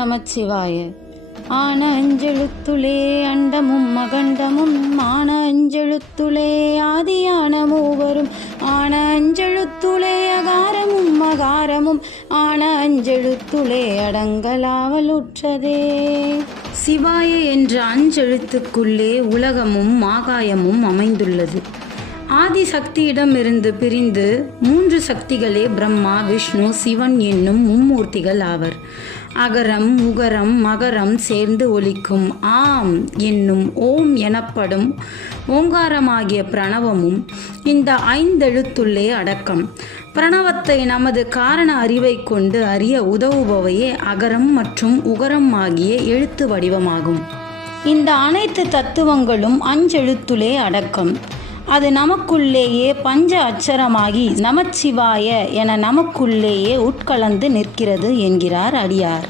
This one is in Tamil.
நமச்சிவாய. ஆன அஞ்செழுத்துளே அண்டமும் மகண்டமும் ஆன அஞ்செழுத்துளே ஆதியான மூவரும் ஆன அஞ்செழுத்துளே அகாரமும் மகாரமும் ஆன அஞ்செழுத்துளே அடங்கலாவலுற்றதே. சிவாய என்ற அஞ்செழுத்துக்குள்ளே உலகமும் ஆகாயமும் அமைந்துள்ளது. ஆதி சக்தியிடமிருந்து பிரிந்து 3 சக்திகளே பிரம்மா, விஷ்ணு, சிவன் என்னும் மும்மூர்த்திகள் ஆவர். அகரம், உகரம், மகரம் சேர்ந்து ஒலிக்கும் ஆம் என்னும் ஓம் எனப்படும் ஓங்காரமாகிய பிரணவமும் இந்த 5 எழுத்துள்ளே அடக்கம். பிரணவத்தை நமது காரண அறிவை கொண்டு அறிய உதவுபவையே அகரம் மற்றும் உகரம் ஆகிய எழுத்து வடிவமாகும். இந்த அனைத்து தத்துவங்களும் 5 எழுத்துளே அடக்கம். அது நமக்குள்ளேயே பஞ்ச அட்சரமாகி நமச்சிவாய என நமக்குள்ளேயே உட்கலந்து நிற்கிறது என்கிறார் அடியார்.